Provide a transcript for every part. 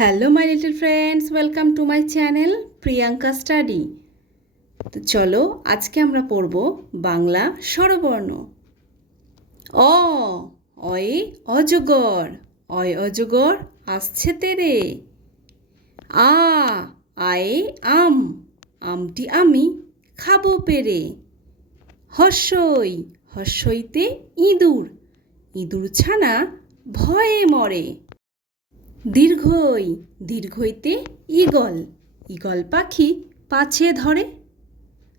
Hello my little friends welcome to my channel Priyanka study তো চলো, আজকে আমরা পড়ব বাংলা স্বরবর্ণ। অ, অয়ে অজগর, অয় অজগর আসছে তেরে। আ, আয়ে আম, আমটি আমি খাব পেরে। হর্ষই হর্ষইতে ইঁদুর ইঁদুর ছানা ভয়ে মরে। দীর্ঘই, দীর্ঘইতে ঈগল। ঈগল পাখি পাছে ধরে।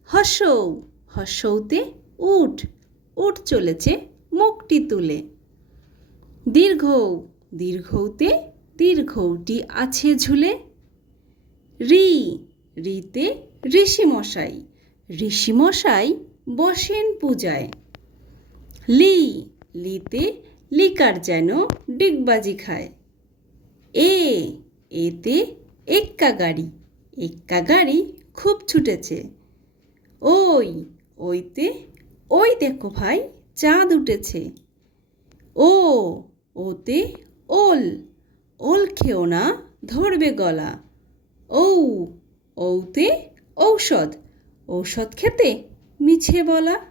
হর্ষৌ, হর্ষৌতে উট উট চলেছে মুখটি তুলে। দীর্ঘ, দীর্ঘৌতে দীর্ঘটি আছে ঝুলে। রি, রিতে ঋষিমশাই। ঋষিমশাই বসেন পূজায়। লি, লিতে লিকার যেন ডিগবাজি খায়। এতে এক্কা গাড়ি। এক্কা গাড়ি খুব ছুটেছে। ওই, ওইতে, ওই দেখো ভাই, চাঁদ উঠেছে। ও, ওতে ওল। ওল খেও না, ধরবে গলা। ঔ, ঔতে ঔষধ। ঔষধ খেতে মিছে বলা।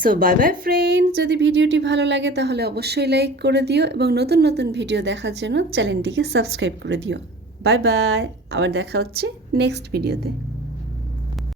সো বাই বাই ফ্রেন্ড যদি ভিডিওটি ভালো লাগে, তাহলে অবশ্যই লাইক করে দিও এবং নতুন নতুন ভিডিও দেখার জন্য চ্যানেলটিকে সাবস্ক্রাইব করে দিও। বাই বাই আবার দেখা হচ্ছে নেক্সট ভিডিওতে